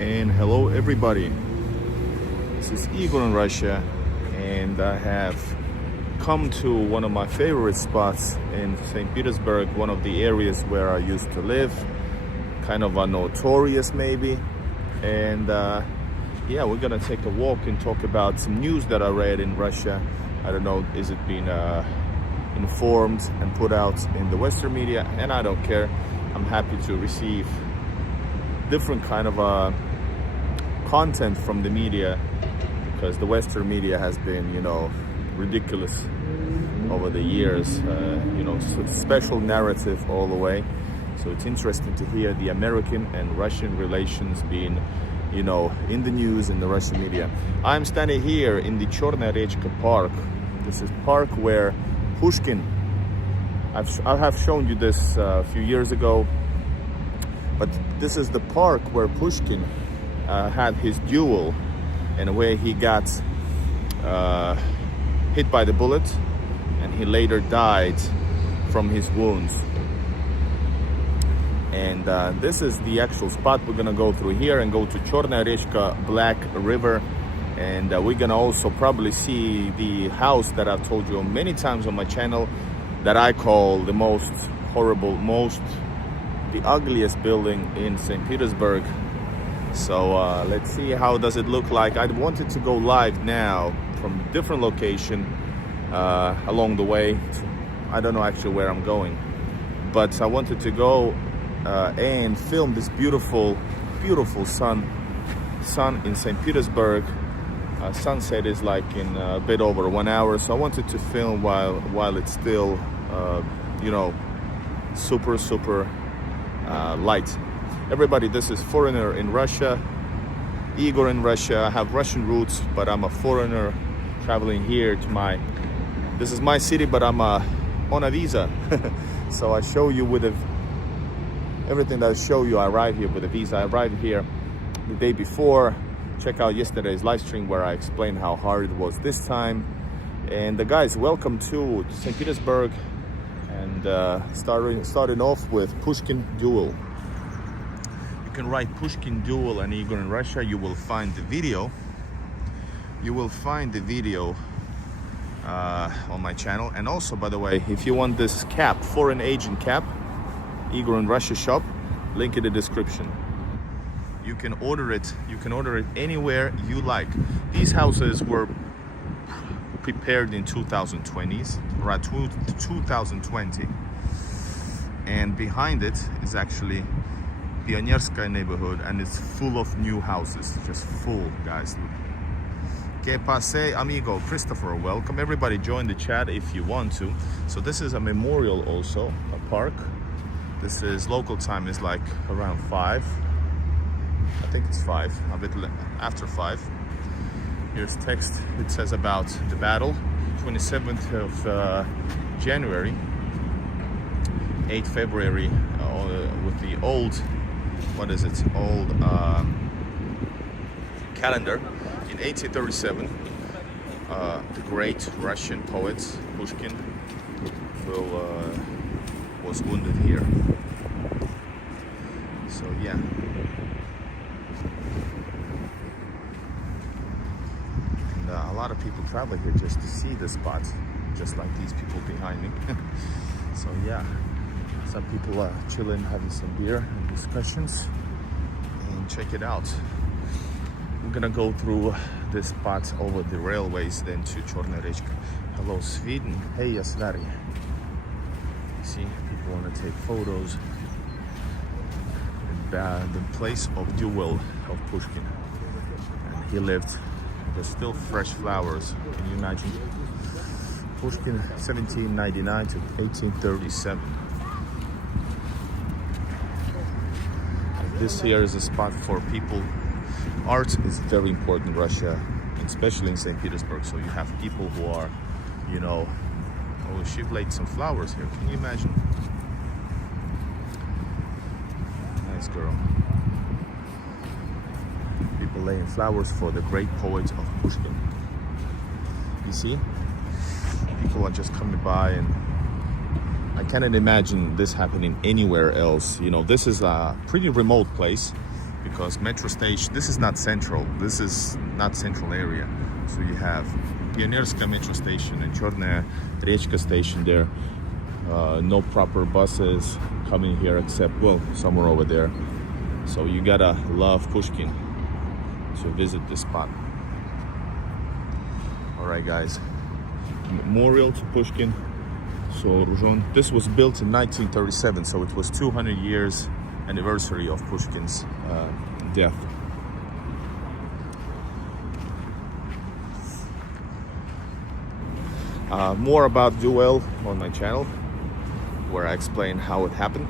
And hello everybody, this is Igor in Russia, and I have come to one of my favorite spots in St. Petersburg, one of the areas where I used to live, kind of a notorious maybe. And yeah, we're gonna take a walk and talk about some news that I read in Russia. I don't know, is it being informed and put out in the Western media, and I don't care. I'm happy to receive different kind of content from the media, because the Western media has been, ridiculous over the years, special narrative all the way. So it's interesting to hear the American and Russian relations being, in the news in the Russian media. I'm standing here in the Chornaya Rechka Park. This is park where Pushkin, I have shown you this a few years ago, but this is the park where Pushkin had his duel, and where he got hit by the bullet, and he later died from his wounds. And this is the actual spot. We're gonna go through here and go to Chornaya Rechka, Black River, and we're gonna also probably see the house that I've told you many times on my channel that I call the most horrible, the ugliest building in St. Petersburg. So let's see how does it look like. I wanted to go live now from a different location along the way. I don't know actually where I'm going, but I wanted to go and film this beautiful sun in St. Petersburg. Sunset is like in a bit over 1 hour, so I wanted to film while it's still super light. Everybody, this is Foreigner in Russia, Igor in Russia. I have Russian roots, but I'm a foreigner traveling here to this is my city, but I'm on a visa. So I show you everything that I show you. I arrived here with a visa. I arrived here the day before. Check out yesterday's live stream where I explained how hard it was this time. And the guys, welcome to St. Petersburg, and starting off with Pushkin duel. You can write Pushkin duel and Igor in Russia. You will find the video. On my channel. And also, by the way, if you want this cap, foreign agent cap, Igor in Russia shop, link in the description. You can order it. You can order it anywhere you like. These houses were prepared in 2020s, around 2020, and behind it is actually Pionierskaya neighborhood, and it's full of new houses, just full, guys. Que pase, amigo. Christopher, welcome. Everybody join the chat if you want to. So this is a memorial, also a park. This is local time is like around 5. I think it's 5, a bit after 5. Here's text. It says about the battle, 27th of January, 8 February, with the old, old calendar. In 1837, the great Russian poet Pushkin was wounded here. So yeah. A lot of people travel here just to see the spot, just like these people behind me. So yeah, some people are chilling, having some beer and discussions, and check it out. We're gonna go through this spot over the railways, then to Chornaya Rechka. Hello Sweden, hey Yasvari. You see, people want to take photos. And the place of duel of Pushkin, and he lived. There's still fresh flowers. Can you imagine? Pushkin, 1799 to 1837. And this here is a spot for people. Art is very important in Russia, especially in St. Petersburg. So you have people who are, oh, she laid some flowers here. Can you imagine? Nice girl. People laying flowers for the great poet of Pushkin. You see? People are just coming by, and I cannot imagine this happening anywhere else. This is a pretty remote place, because because metro station, this is not central. This is not central area. So you have Pionierska metro station and Chorная Rechka station there. No proper buses coming here except, well, somewhere over there. So you gotta love Pushkin to visit this spot. All right, guys. Memorial to Pushkin. So this was built in 1937, so it was 200 years anniversary of Pushkin's death. More about duel on my channel, where I explain how it happened.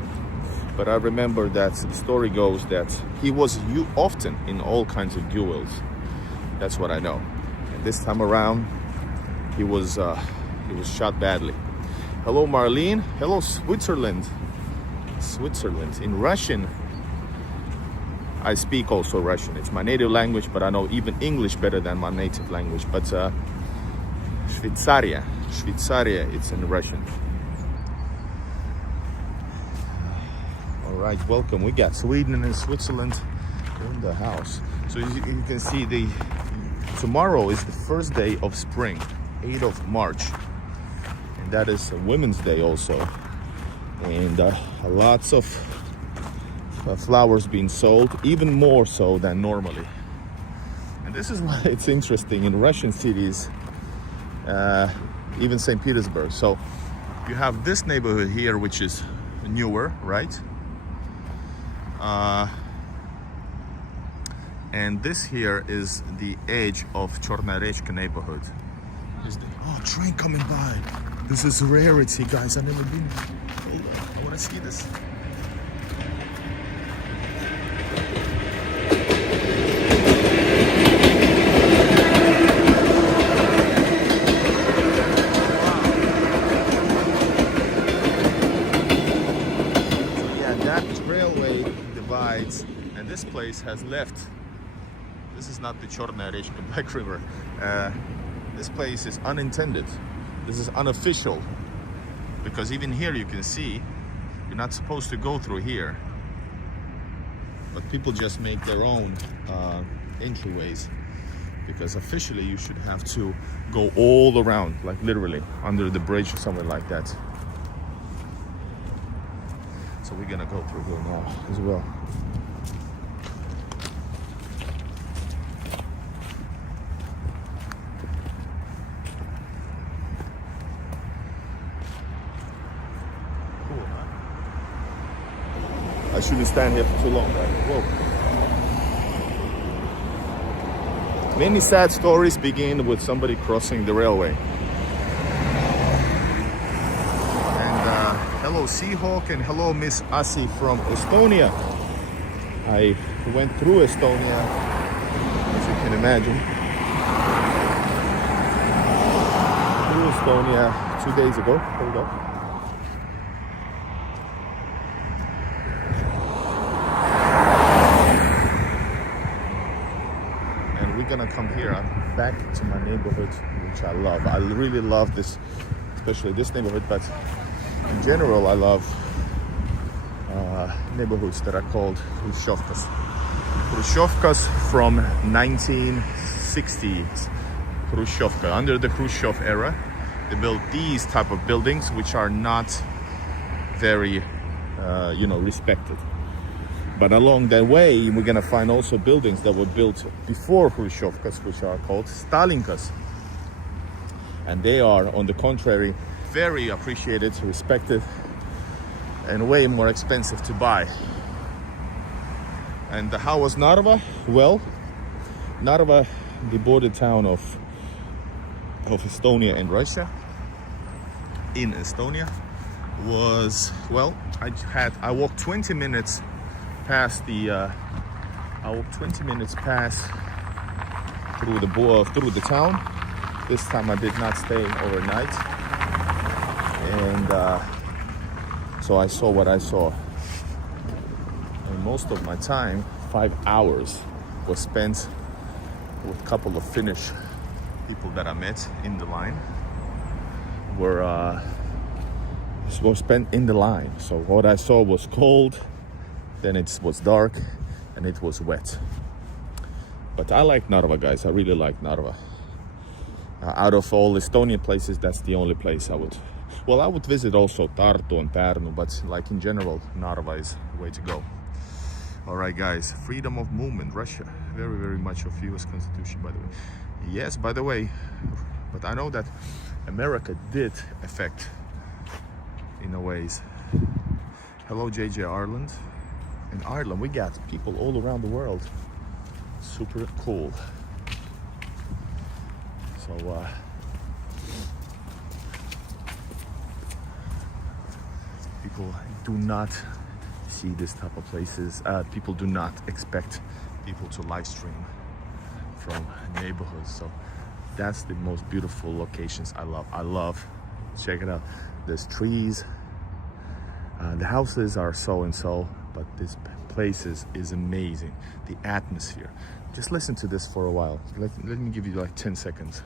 But I remember that the story goes that he was often in all kinds of duels. That's what I know. And this time around, he was shot badly. Hello, Marlene. Hello, Switzerland. Switzerland. In Russian, I speak also Russian. It's my native language, but I know even English better than my native language. But Швейцария, it's in Russian. All right, welcome. We got Sweden and Switzerland in the house. So you can see tomorrow is the first day of spring, 8th of March. And that is a Women's Day also. And lots of flowers being sold, even more so than normally. And this is why it's interesting in Russian cities, even St. Petersburg. So you have this neighborhood here, which is newer, right? And this here is the edge of Chorная Rechka neighborhood. Oh, train coming by. This is a rarity, guys. I've never been. Hold on, I want to see this. And this place has left. This is not the Chorная Rechka Black River. This place is unintended. This is unofficial, because even here you can see you're not supposed to go through here, but people just make their own entryways, because officially you should have to go all around, like literally under the bridge or somewhere like that. So we're gonna go through here now as well. I shouldn't stand here for too long, right? Whoa. Many sad stories begin with somebody crossing the railway. And hello Seahawk, and hello Miss Asi from Estonia. I went through Estonia, as you can imagine. Through Estonia 2 days ago. Hold up. Gonna come here. I'm back to my neighborhood, which I love. I really love this, especially this neighborhood, but in general I love neighborhoods that are called Khrushchevkas. Khrushchevkas from 1960s. Khrushchevka. Under the Khrushchev era, they built these type of buildings, which are not very respected. But along that way, we're gonna find also buildings that were built before Khrushchevkas, which are called Stalinkas. And they are, on the contrary, very appreciated, respected, and way more expensive to buy. And how was Narva? Well, Narva, the border town of Estonia and Russia, in Estonia, was, well, I walked 20 minutes past I walked 20 minutes past through the town. This time I did not stay overnight, and so I saw what I saw. And most of my time, 5 hours, was spent with a couple of Finnish people that I met in the line. Was spent in the line. So what I saw was cold. Then it was dark, and it was wet. But I like Narva, guys. I really like Narva. Out of all Estonian places, that's the only place I would. Well, I would visit also Tartu and Pärnu, but like in general, Narva is the way to go. All right, guys. Freedom of movement, Russia. Very, very much of U.S. Constitution, by the way. Yes, by the way. But I know that America did affect, in a ways. Hello, JJ Ireland. In Ireland, we got people all around the world. Super cool. So people do not see this type of places. People do not expect people to live stream from neighborhoods. So that's the most beautiful locations I love. Check it out. There's trees. The houses are so and so, but this place is amazing. The atmosphere. Just listen to this for a while. Let me give you like 10 seconds.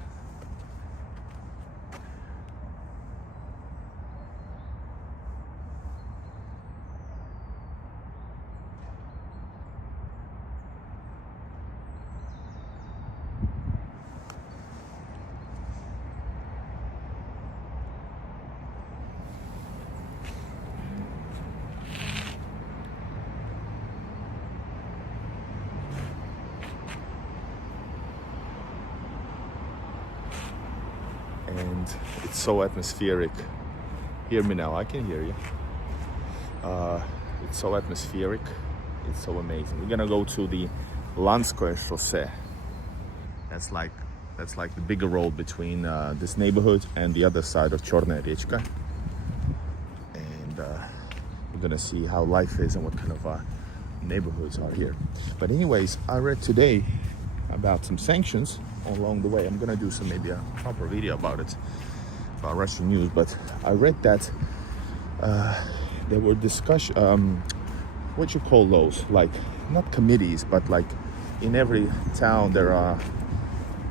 And it's so atmospheric. Hear me now, I can hear you. It's so atmospheric, it's so amazing. We're gonna go to the Lanskoye Chaussee. That's like the bigger road between this neighborhood and the other side of Chornaya Rechka. And we're gonna see how life is and what kind of neighborhoods are here. But anyways, I read today about some sanctions along the way. I'm gonna do some maybe a proper video about it, about Russian news. But I read that there were discussion, what you call those, like not committees, but like in every town there are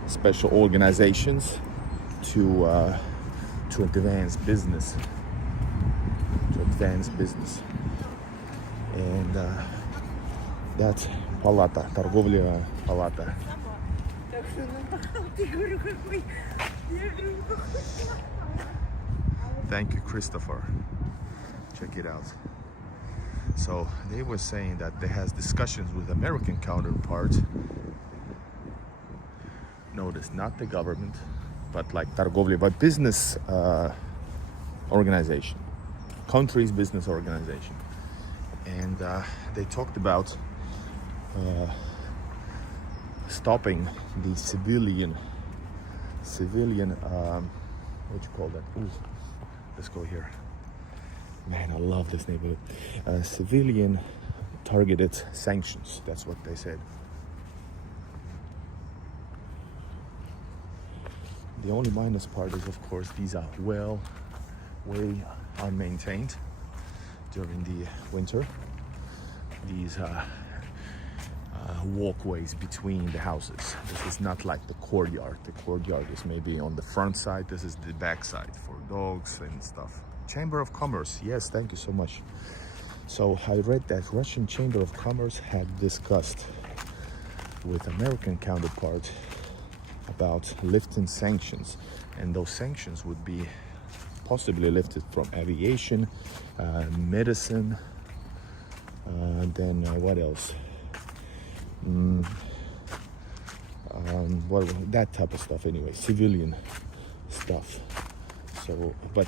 special organizations to advance business, and that's Palata, Торговля Palata. Thank you, Christopher. Check it out. So they were saying that they has discussions with American counterparts. Notice, not the government, but like Торговля, but business organization, country's business organization, and they talked about stopping the civilian what you call that? Ooh, let's go here. Man, I love this neighborhood. Civilian targeted sanctions. That's what they said. The only minus part is, of course, these are way unmaintained during the winter. These walkways between the houses. This is not like the courtyard. The courtyard is maybe on the front side. This is the back side for dogs and stuff. Chamber of Commerce. Yes, thank you so much. So I read that Russian Chamber of Commerce had discussed with American counterparts about lifting sanctions, and those sanctions would be possibly lifted from aviation, medicine, then what else? That type of stuff anyway, civilian stuff. So, but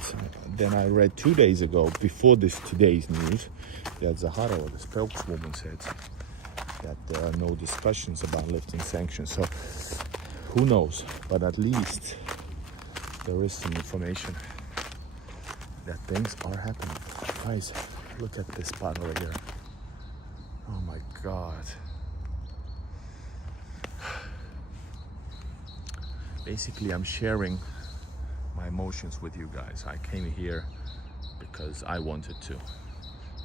then I read 2 days ago, before today's news, that Zaharova, the spokeswoman, said that there are no discussions about lifting sanctions. So who knows, but at least there is some information that things are happening. Guys, look at this spot over here. Oh my God. Basically, I'm sharing my emotions with you guys. I came here because I wanted to,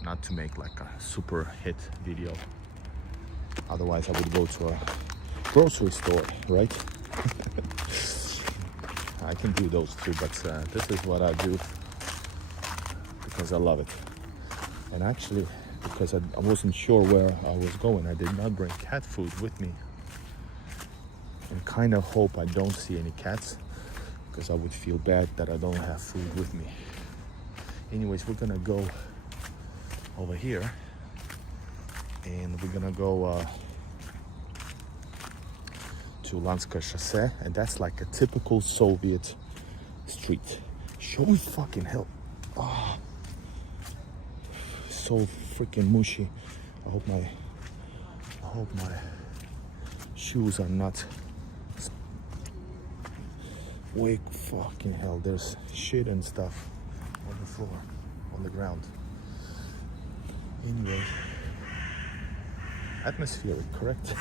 not to make like a super hit video. Otherwise, I would go to a grocery store, right? I can do those too, but this is what I do because I love it. And actually, because I wasn't sure where I was going. I did not bring cat food with me, and kind of hope I don't see any cats, because I would feel bad that I don't have food with me. Anyways, we're gonna go over here, and we're gonna go to Lanska Chaussee, and that's like a typical Soviet street. Holy fucking hell. Oh, so freaking mushy. I hope my shoes are not. Wait, fucking hell, there's shit and stuff on the floor, on the ground. Anyway, atmospheric, correct?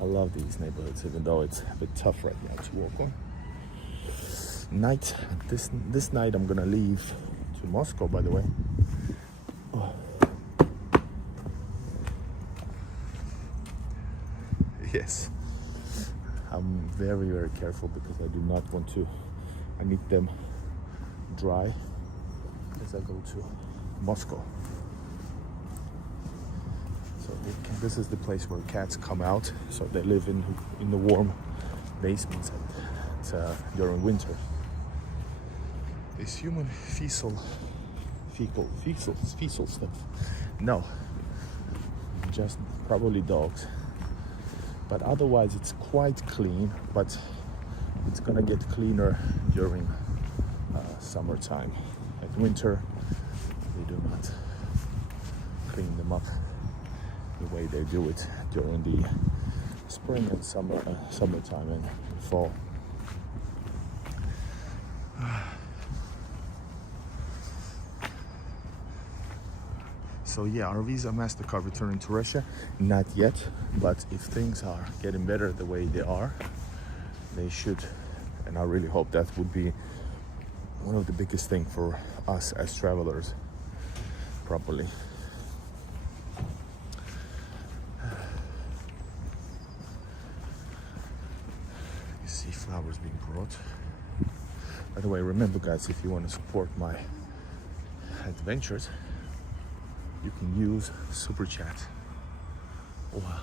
I love these neighborhoods, even though it's a bit tough right now to walk on. Night, this night I'm gonna leave to Moscow, by the way. Oh. Yes, I'm very, very careful because I do not want to, I need them dry as I go to Moscow. So this is the place where cats come out, so they live in the warm basements during winter. This human fecal stuff. No, just probably dogs. But otherwise it's quite clean, but it's gonna get cleaner during summertime. At winter, we do not clean them up the way they do it during the spring and summertime and fall. So yeah, our Visa MasterCard returning to Russia, not yet, but if things are getting better the way they are, they should, and I really hope that would be one of the biggest things for us as travelers, probably. You see flowers being brought. By the way, remember guys, if you want to support my adventures, you can use Super Chat. Wow.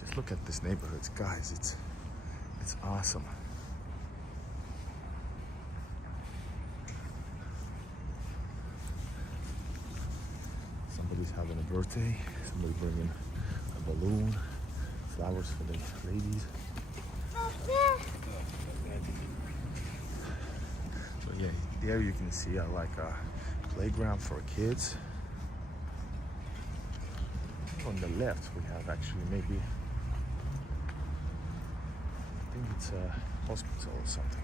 Just look at this neighborhood, guys. It's awesome. Somebody's having a birthday. Somebody bringing a balloon, flowers for the ladies. So yeah, there you can see like a playground for kids. On the left we have actually maybe, I think it's a hospital or something.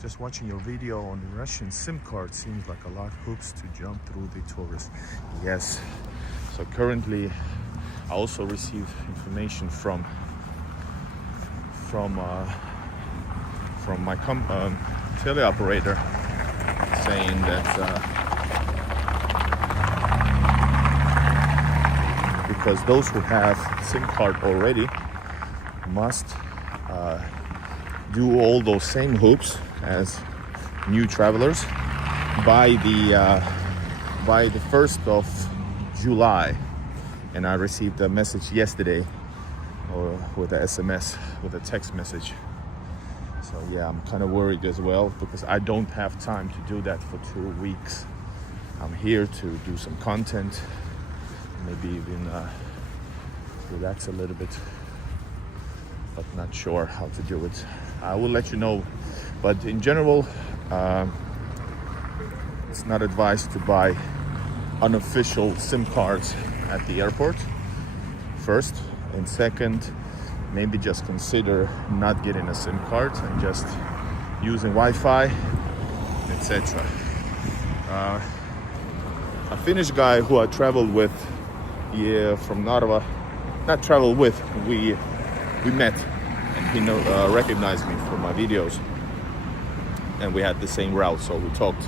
Just watching your video on the Russian SIM card seems like a lot of hoops to jump through the tourists. Yes, so currently I also receive information from my teleoperator saying that because those who have SIM card already must do all those same hoops as new travelers by the 1st of July. And I received a message yesterday, or with a SMS, with a text message. So yeah, I'm kind of worried as well because I don't have time to do that for 2 weeks. I'm here to do some content, maybe even relax a little bit, but not sure how to do it. I will let you know, but in general, it's not advised to buy unofficial SIM cards at the airport, first, and second, maybe just consider not getting a SIM card and just using Wi-Fi, etc. A Finnish guy who I traveled with, from Narva, not traveled with, we met, and he recognized me from my videos, and we had the same route, so we talked.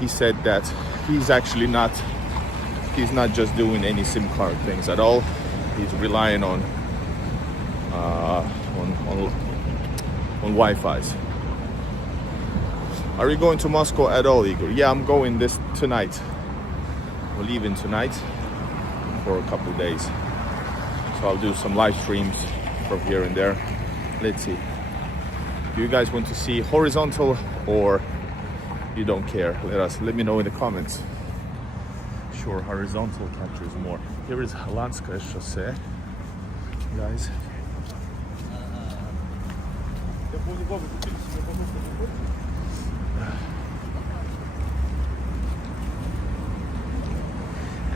He said that he's not just doing any SIM card things at all. He's relying on Wi-Fi's. Are you going to Moscow at all, Igor? Yeah, I'm going this tonight. We're leaving tonight for a couple of days. So I'll do some live streams from here and there. Let's see. Do you guys want to see horizontal or you don't care? Let me know in the comments. Sure, horizontal captures more. Here is Halanskaya Chaussee, guys.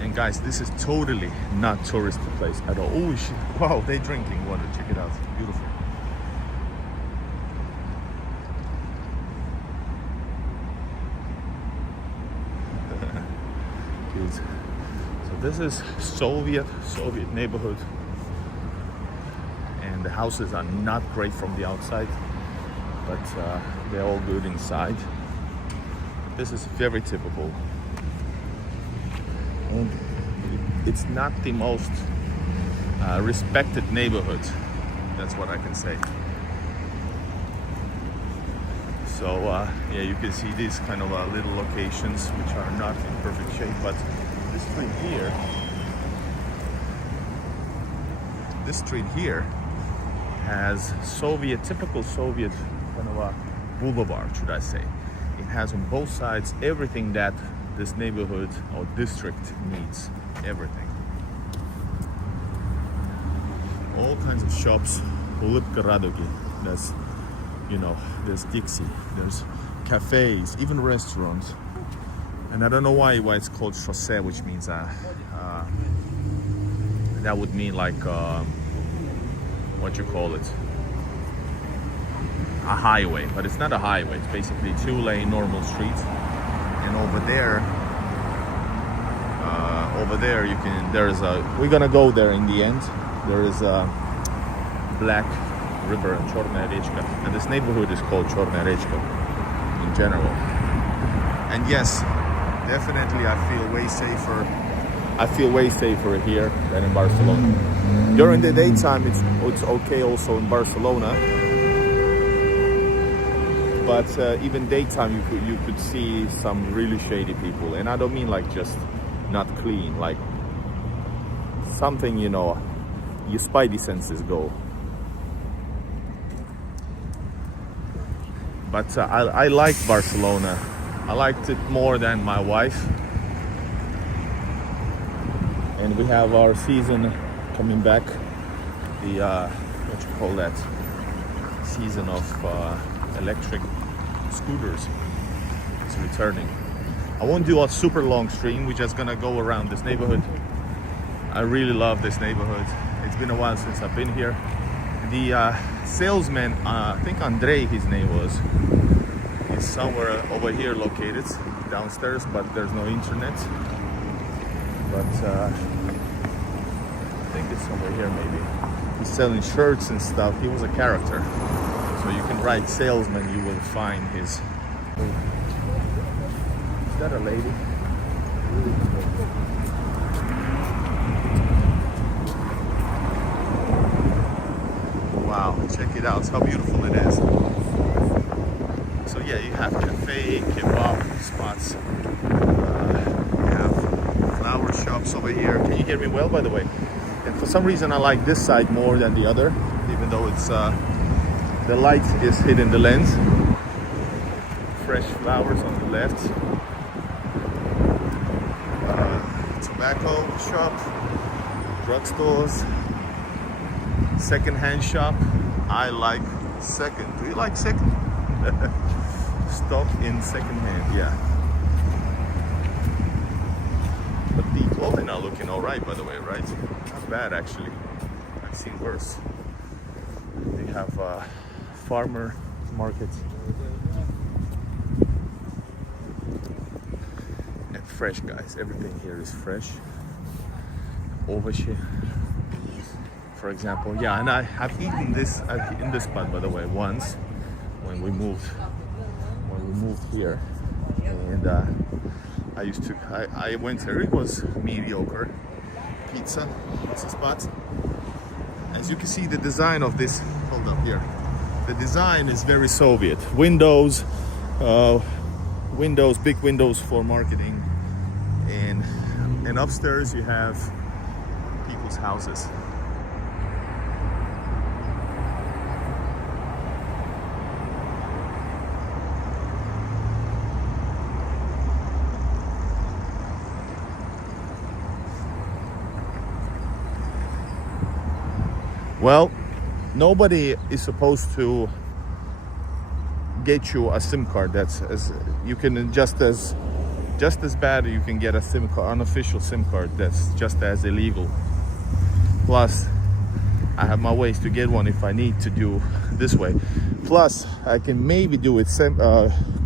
And guys, this is totally not touristy place at all. Oh shit! Wow, they drinking water. Check it out. Beautiful. So this is Soviet neighborhood, and the houses are not great from the outside, but they're all good inside. This is very typical, and it's not the most respected neighborhood. That's what I can say. So yeah, you can see these kind of little locations which are not in perfect shape, but this street here has typical Soviet kind of a boulevard, should I say. It has on both sides everything that this neighborhood or district needs, everything. All kinds of shops, Ulipka Radogi, that's, you know, there's Dixie, there's cafes, even restaurants. And I don't know why it's called chaussee, which means that would mean like what you call it, a highway, but it's not a highway. It's basically 2-lane normal street. And over there you can. We're gonna go there in the end. There is a Black River, Chorная Rечка, and this neighborhood is called Chorная Rечка in general. And yes, definitely I feel way safer here than in Barcelona. During the daytime it's okay also in Barcelona, but even daytime you could see some really shady people, and I don't mean like just not clean, like something, you know, your spidey senses go. But I like Barcelona. I liked it more than my wife. And we have our season coming back. The, what you call that? Season of electric scooters is returning. I won't do a super long stream. We're just gonna go around this neighborhood. I really love this neighborhood. It's been a while since I've been here. The salesman, I think Andrei his name was, is somewhere over here located downstairs, but there's no internet. But I think it's over here maybe. He's selling shirts and stuff. He was a character. So you can write salesman, you will find his. Is that a lady? Wow, check it out, how beautiful it is. So yeah, you have cafe, kebab spots. You have flower shops over here. Can you hear me well, by the way? And for some reason I like this side more than the other, even though it's the light is hitting the lens. Fresh flowers on the left. Tobacco shop, drugstores, second-hand shop. I like second. Do you like second? Stock in second-hand, yeah. But the clothing are looking all right, by the way, right? Not bad, actually. I've seen worse. They have farmer market. And fresh, guys. Everything here is fresh. Ovoshi, for example. Yeah, and I've eaten this in this spot, by the way, once when we moved here. And I went there. It was mediocre pizza spot. As you can see, the design of this, hold up here, the design is very Soviet. Windows, windows, big windows for marketing, and upstairs you have people's houses. Well, nobody is supposed to get you a SIM card. That's as you can just as bad you can get a SIM card, unofficial SIM card. That's just as illegal. Plus, I have my ways to get one if I need to do this way. Plus, I can maybe do it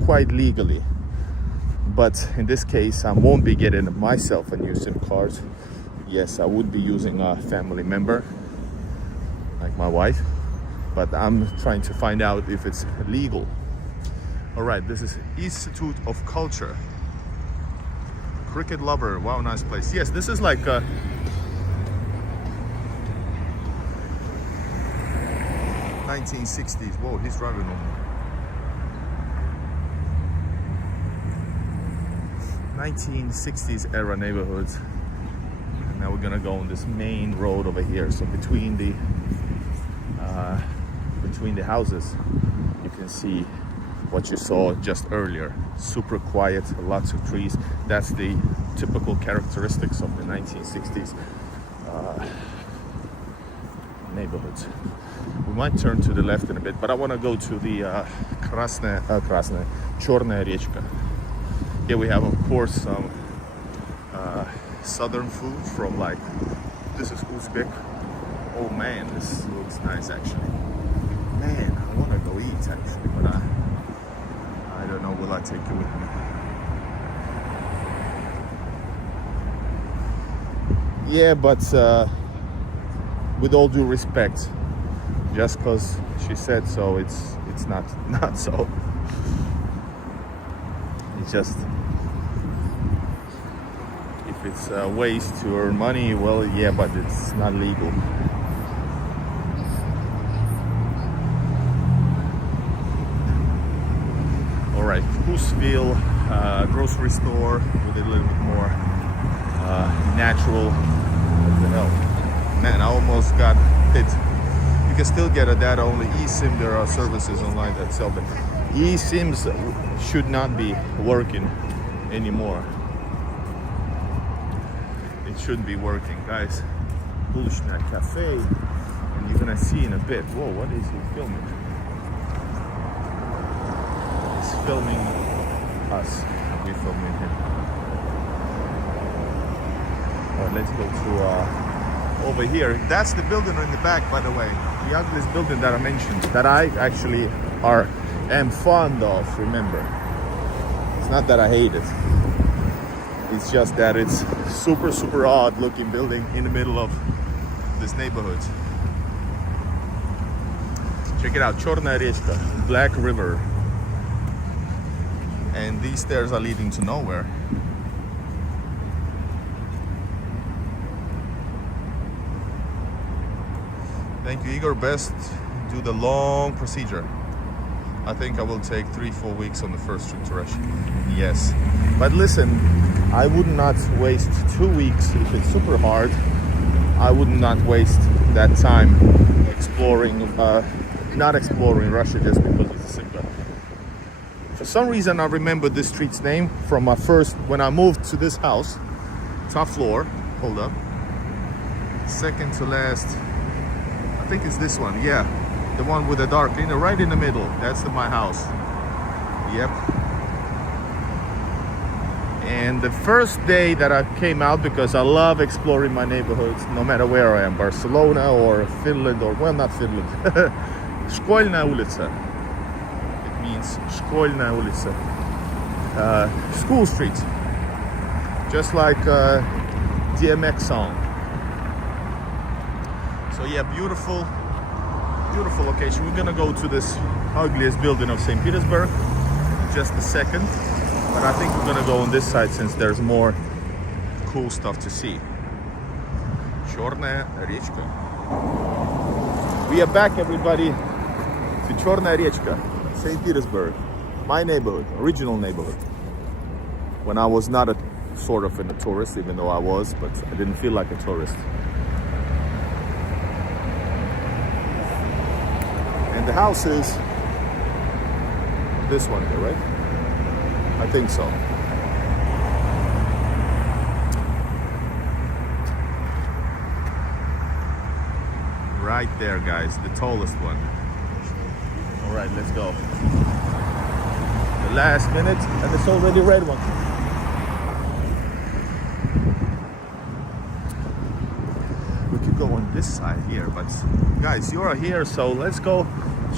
quite legally. But in this case, I won't be getting myself a new SIM card. Yes, I would be using a family member, like my wife, but I'm trying to find out if it's legal. All right, this is Institute of Culture. Cricket lover, wow, nice place. Yes, this is like 1960s. Whoa, he's driving on 1960s era neighborhoods. And now we're gonna go on this main road over here. So between the houses, you can see what you saw just earlier. Super quiet, lots of trees. That's the typical characteristics of the 1960s neighborhoods. We might turn to the left in a bit, but I want to go to the Черная речка. Here we have, of course, some southern food from, like, this is Uzbek. Oh man, this looks nice actually. Man, I want to go eat actually, but I don't know, will I take it with me? Yeah, but with all due respect, just because she said so, it's not so. It's just, if it's ways to earn money, well, yeah, but it's not legal. All right, Pushkin, grocery store with a little bit more natural. What the hell? Man, I almost got hit. You can still get a data-only eSIM. There are services online that sell them. eSIMs should not be working anymore. It shouldn't be working, guys. Pushkin Cafe, and you're gonna see in a bit. Whoa, what is he filming? He's filming us. We're filming him. All right, let's go to over here. That's the building in the back, by the way. The ugliest building that I mentioned, that I actually am fond of, remember. It's not that I hate it. It's just that it's super odd looking building in the middle of this neighborhood. Check it out, Черная речка, Black River. And these stairs are leading to nowhere. Thank you, Igor. Best do the long procedure. I think I will take 3-4 weeks on the first trip to Russia. Yes, but listen, I would not waste 2 weeks if it's super hard. I would not waste that time exploring, not exploring Russia just because it's a simple. For some reason, I remember this street's name from my first, when I moved to this house, top floor. Hold up. Second to last. I think it's this one, yeah. The one with the dark, right in the middle. That's my house. Yep. And the first day that I came out, because I love exploring my neighborhoods, no matter where I am, Barcelona or Finland, or, well, not Finland. Школьная улица. It means Школьная улица. School street. Just like DMX song. So yeah, beautiful location. We're gonna go to this ugliest building of St. Petersburg in just a second, but I think we're gonna go on this side since there's more cool stuff to see. Черная речка. We are back, everybody, to Черная речка, St. Petersburg. my neighborhood, original neighborhood. When I was not a sort of a tourist, even though I was, but I didn't feel like a tourist. And the house is this one here, right? I think so. Right there, guys, the tallest one. All right, let's go. The last minute, and it's already a red one. We could go on this side here, but guys, you're here, so let's go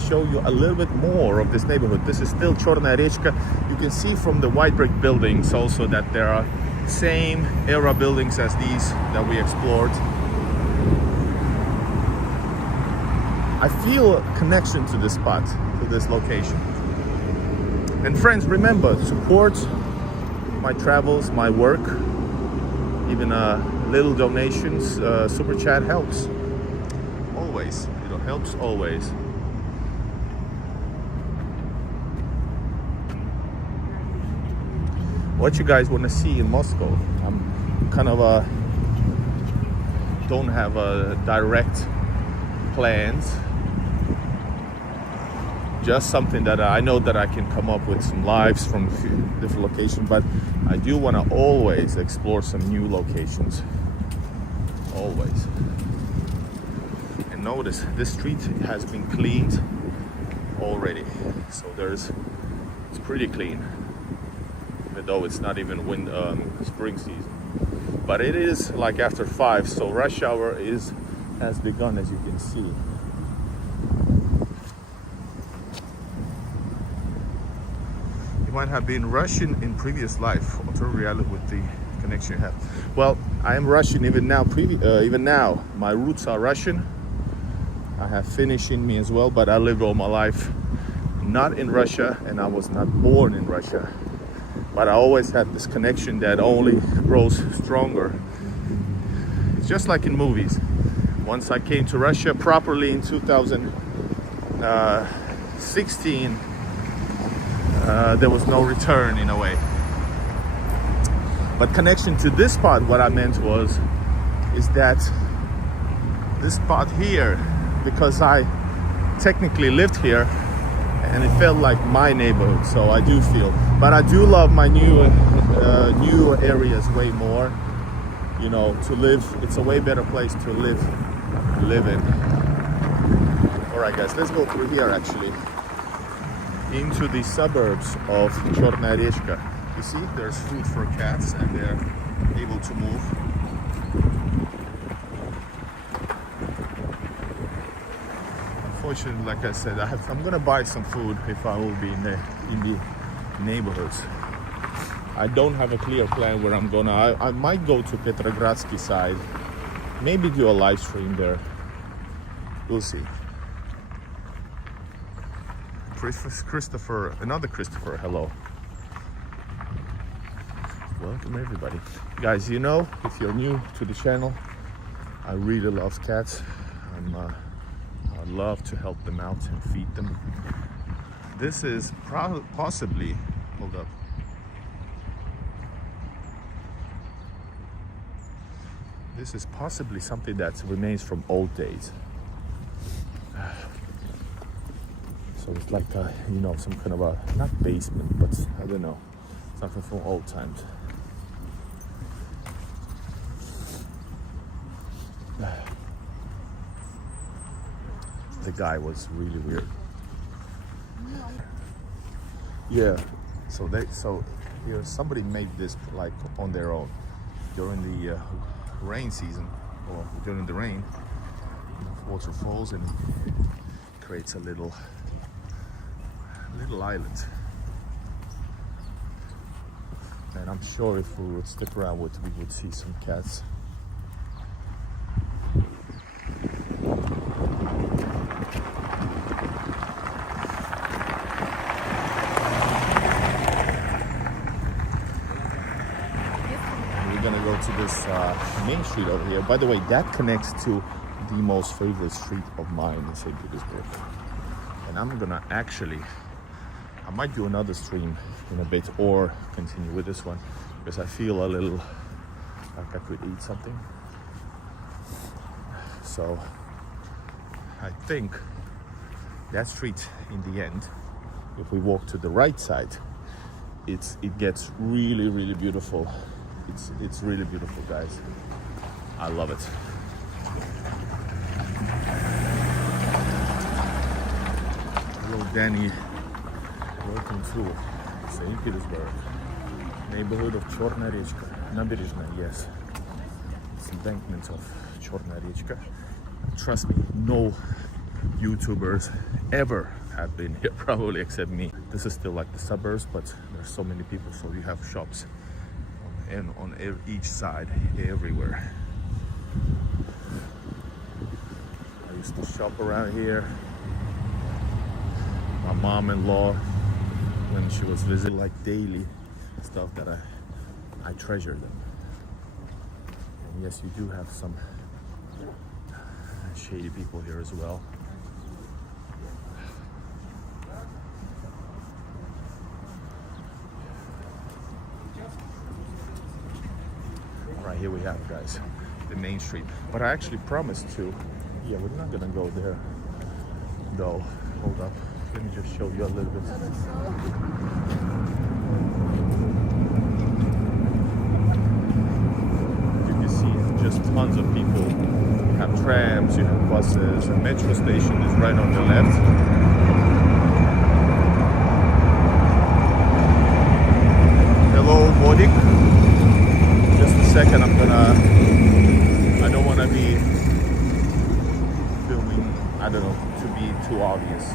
show you a little bit more of this neighborhood. This is still Chorная Rечка. You can see from the white brick buildings also that there are same era buildings as these that we explored. I feel a connection to this spot, to this location. And friends, remember, support my travels, my work. Even little donations, super chat helps. Always, it helps always. What you guys want to see in Moscow? I'm kind of don't have a direct plans. Just something that I know that I can come up with some lives from different locations, but I do want to always explore some new locations. Always. And notice this street has been cleaned already, so it's pretty clean, even though it's not even spring season. But it is like after 5, so rush hour has begun, as you can see. Might have been Russian in previous life, although reality with the connection you have. Well, I am Russian even now. Even now, my roots are Russian. I have Finnish in me as well, but I lived all my life not in Russia, and I was not born in Russia. But I always had this connection that only grows stronger. It's just like in movies. Once I came to Russia properly in 2016. There was no return in a way. But connection to this spot, what I meant is that this spot here, because I technically lived here and it felt like my neighborhood, so I do feel. But I do love my new areas way more. You know, to live, it's a way better place to live in. All right, guys, let's go through here actually. Into the suburbs of Chorная Rечка. You see, there's food for cats and they're able to move. Unfortunately, like I said, I'm gonna buy some food if I will be in the neighborhoods. I don't have a clear plan where I'm gonna. I might go to Petrogradsky side, maybe do a live stream there. We'll see. Christopher, another Christopher, hello. Welcome everybody. Guys, you know, if you're new to the channel, I really love cats. I love to help them out and feed them. This is possibly, hold up. This is possibly something that remains from old days. So it's like you know, some kind of a, not basement, but I don't know, something from old times. The guy was really weird. Yeah, so here somebody made this like on their own during the rain season, or during the rain. Water falls and creates a little island. And I'm sure if we would stick around, we would see some cats. We're gonna go to this main street over here. By the way, that connects to the most favorite street of mine in St. Petersburg. And I'm gonna actually I might do another stream in a bit or continue with this one because I feel a little like I could eat something. So I think that street in the end, if we walk to the right side, it gets really beautiful. It's really beautiful, guys. I love it. Hello, Danny. Welcome to St. Petersburg, neighborhood of Черная речка. Набережная, yes. It's embankment of Черная речка. Trust me, no YouTubers ever have been here, probably except me. This is still like the suburbs, but there's so many people, so you have shops on each side, everywhere. I used to shop around here. My mom-in-law, when she was visiting, like daily stuff that I treasure them. And yes, you do have some shady people here as well. All right, here we have, guys, the main street. But I actually promised to, yeah, we're not gonna go there though. Hold up, let me just show you a little bit. You can see just tons of people. You have trams, you have buses, a metro station is right on the left. Hello, Bodik. Just a second, I don't want to be filming, I don't know, to be too obvious.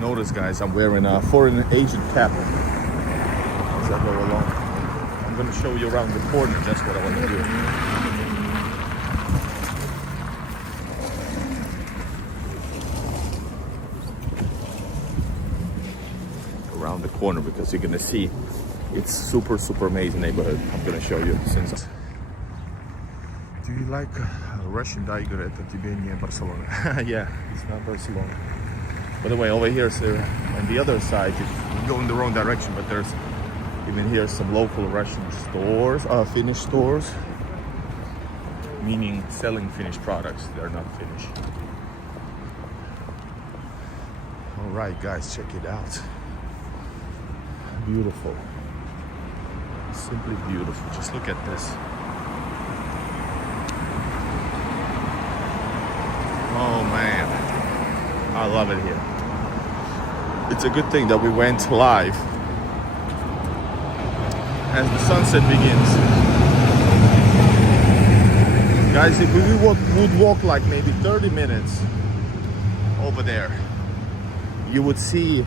Notice, guys, I'm wearing a foreign agent cap as I go along. I'm going to show you around the corner. That's what I want to do. Around the corner, because you're going to see it's super amazing neighborhood. I'm going to show you. Since do you like Russian tiger? Это тебе не Barcelona. Yeah, it's not Barcelona. By the way, over here, so on the other side, you go in the wrong direction, but there's even here some local Russian stores, Finnish stores, meaning selling Finnish products. They're not Finnish. All right, guys, check it out. Beautiful. Simply beautiful. Just look at this. Oh, man. I love it here. It's a good thing that we went live as the sunset begins. Guys, if we would walk like maybe 30 minutes over there, you would see,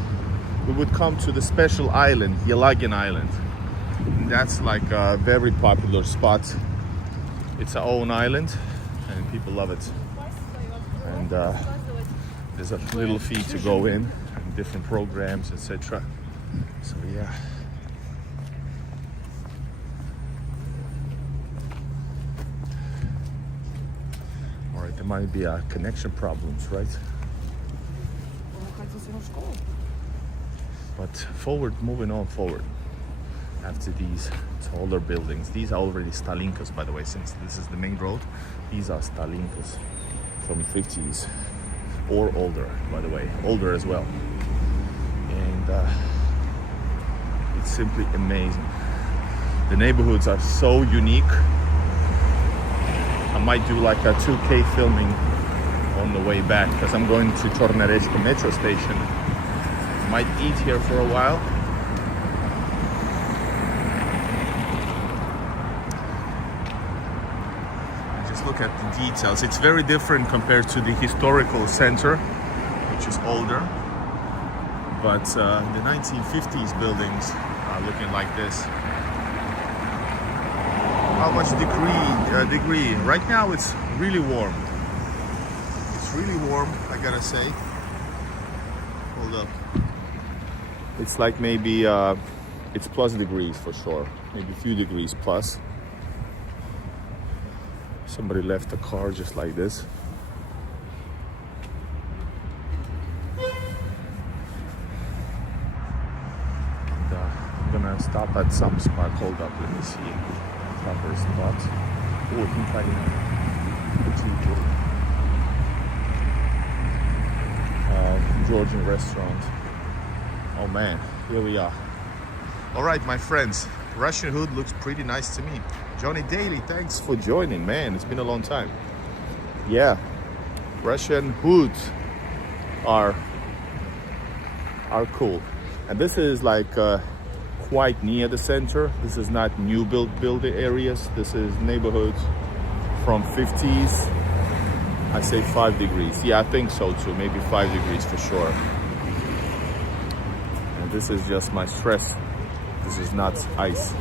we would come to the special island, Yelagin Island. And that's like a very popular spot. It's our own island and people love it. And there's a little fee to go in, and different programs, etc. So yeah. All right, there might be connection problems, right? But forward, moving on forward. After these taller buildings, these are already Stalinkas, by the way, since this is the main road. These are Stalinkas from 50s. Or older, by the way, older as well. And it's simply amazing. The neighborhoods are so unique. I might do like a 2K filming on the way back because I'm going to Черная речка metro station. Might eat here for a while. Look at the details. It's very different compared to the historical center, which is older. But the 1950s buildings are looking like this. How much degree? Right now it's really warm. It's really warm, I gotta say. Hold up. It's like maybe it's plus degrees for sure. Maybe a few degrees plus. Somebody left a car just like this. And, I'm gonna stop at some spot. Hold up, let me see. Proper spot. Oh, Georgian restaurant. Oh man, here we are. All right, my friends, Russian Hood looks pretty nice to me. Johnny Daly, thanks for joining, man. It's been a long time. Yeah, Russian hoods are cool. And this is like quite near the center. This is not new building areas. This is neighborhoods from 50s. I say 5 degrees. Yeah, I think so too. Maybe 5 degrees for sure. And this is just my stress. This is not ice.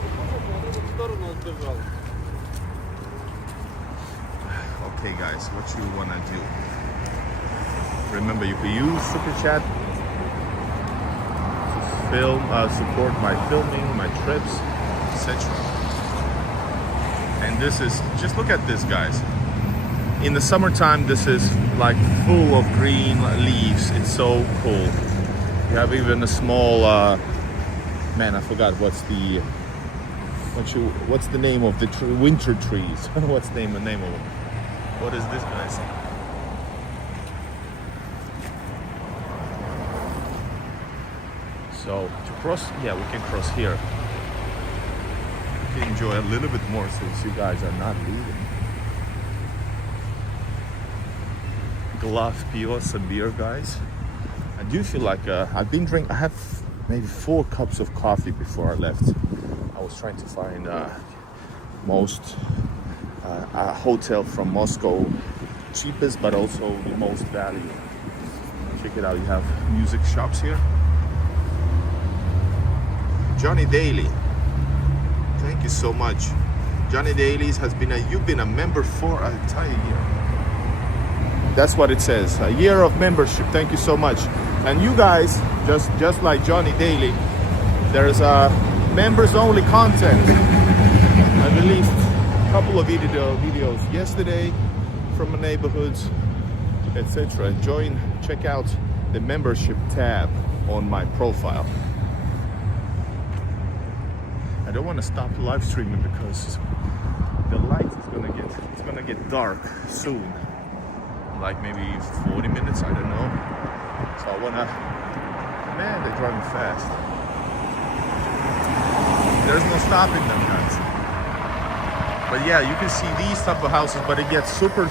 Okay guys, what you wanna do? Remember, you can use Super Chat to film, support my filming, my trips, etc. And this is, just look at this guys. In the summertime, this is like full of green leaves. It's so cool. You have even a small, man, I forgot what's the name of the winter trees? What's the name of them? What is this, guys? So to cross, yeah, we can cross here. We can enjoy a little bit more since you guys are not leaving. Glass pivos and beer, guys. I do feel like I have maybe 4 cups of coffee before I left. I was trying to find a hotel from Moscow, cheapest but also the most value. Check it out, you have music shops here. Johnny Daly, thank you so much. Johnny Daly's you've been a member for an entire year. That's what it says, a year of membership. Thank you so much. And you guys, just like Johnny Daly, there's members only content. I released a couple of videos yesterday from the neighborhoods, etc. Check out the membership tab on my profile. I don't want to stop live streaming because the light is gonna get dark soon. Like maybe 40 minutes, I don't know. So I wanna, man, they're driving fast. There's no stopping them, guys. But yeah, you can see these type of houses, but it gets super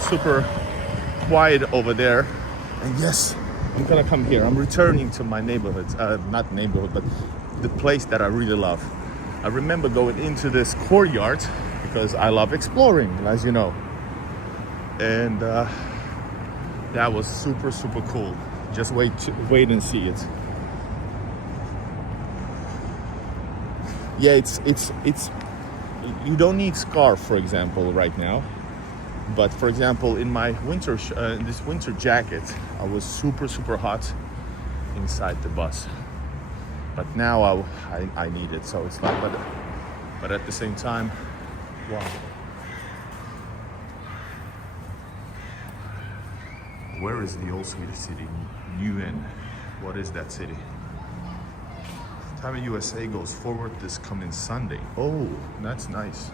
quiet over there. And yes, I'm gonna come here. I'm returning to my neighborhood, not neighborhood, but the place that I really love. I remember going into this courtyard because I love exploring, as you know. And that was super cool. Just wait and see it. Yeah, it's you don't need scarf, for example, right now. But for example, in my this winter jacket, I was super hot inside the bus. But now I need it, so it's not better. But at the same time, wow. Where is the old Swedish city? UN. What is that city? Time of USA goes forward this coming Sunday. Oh, that's nice.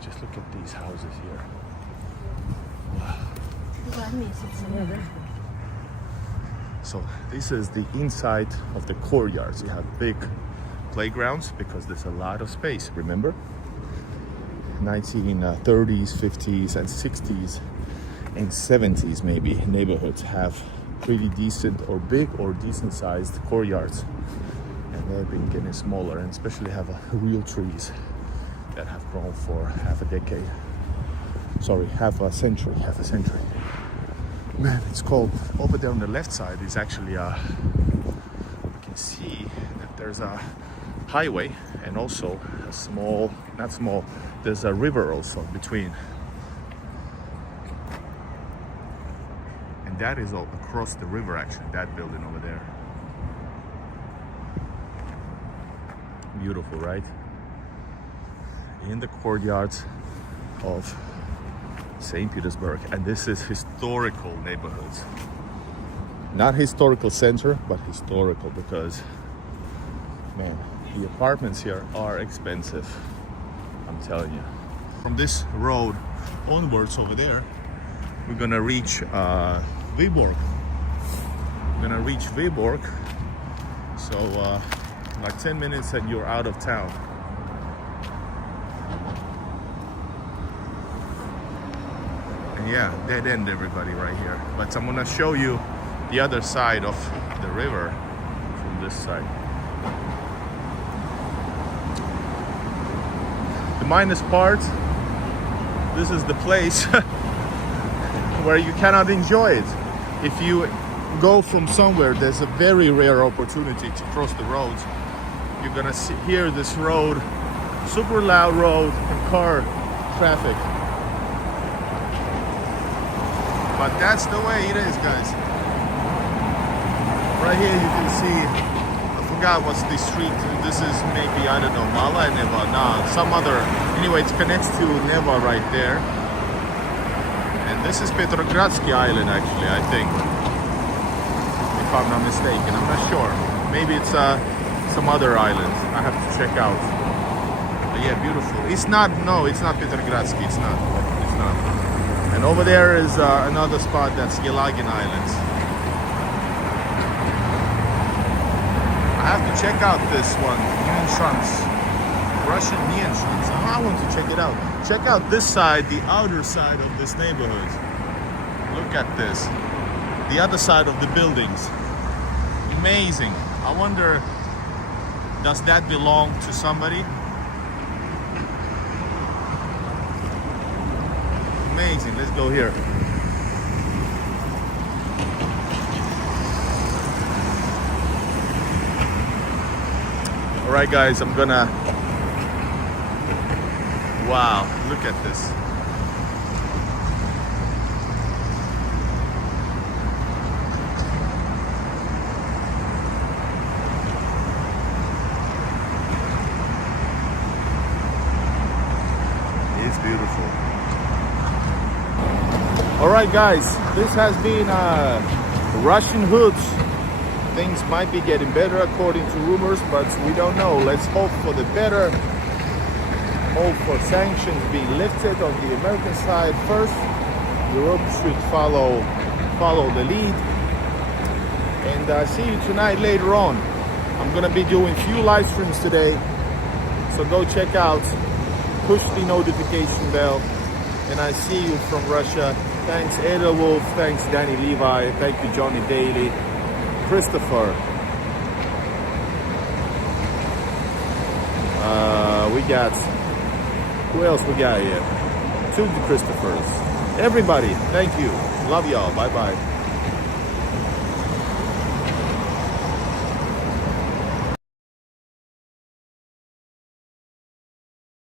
Just look at these houses here. Wow. So this is the inside of the courtyards. You have big playgrounds because there's a lot of space, remember? 1930s, 50s and 60s and 70s maybe neighborhoods have pretty decent or big or decent sized courtyards, and they've been getting smaller, and especially have real trees that have grown for half a decade. Sorry, half a century. Man, it's cold. Over there on the left side is actually you can see that there's a highway and also there's a river also between. And that is all across the river, actually, that building over there. Beautiful, right? In the courtyards, of St. Petersburg, and this is historical neighborhoods. Not historical center, but historical, because man, the apartments here are expensive, I'm telling you. From this road onwards over there, we're gonna reach Viborg. We're gonna reach Viborg, so like 10 minutes and you're out of town. And yeah, dead end everybody right here. But I'm gonna show you the other side of the river from this side. The minus part, this is the place where you cannot enjoy it. If you go from somewhere, there's a very rare opportunity to cross the roads. You're gonna hear this road, super loud road and car traffic. But that's the way it is, guys. Right here you can see, I forgot what's the street. This is maybe, I don't know, Mala Neva, nah, some other. Anyway, it connects to Neva right there. And this is Petrogradsky Island, actually, I think. If I'm not mistaken, I'm not sure. Maybe it's some other island. I have to check out. But yeah, beautiful. It's not, no, it's not Petrogradsky, it's not. It's not. And over there is another spot, that's Yelagin Islands. I have to check out this one, Nianshans, Russian Nianshans. I want to check it out. Check out this side, the outer side of this neighborhood. Look at this, the other side of the buildings. Amazing. I wonder, does that belong to somebody? Amazing. Let's go here. All right, guys, I'm gonna, wow, look at this. It's beautiful. All right, guys, this has been Russian hoods. Things might be getting better according to rumors, but we don't know. Let's hope for the better. Hope for sanctions being lifted on the American side first. Europe should follow the lead. And see you tonight later on. I'm gonna be doing few live streams today, so go check out. Push the notification bell. And I see you from Russia. Thanks Edelwolf, thanks Danny Levi, thank you Johnny Daly. Christopher. We got, who else we got here? Two Christophers. Everybody, thank you. Love y'all. Bye bye.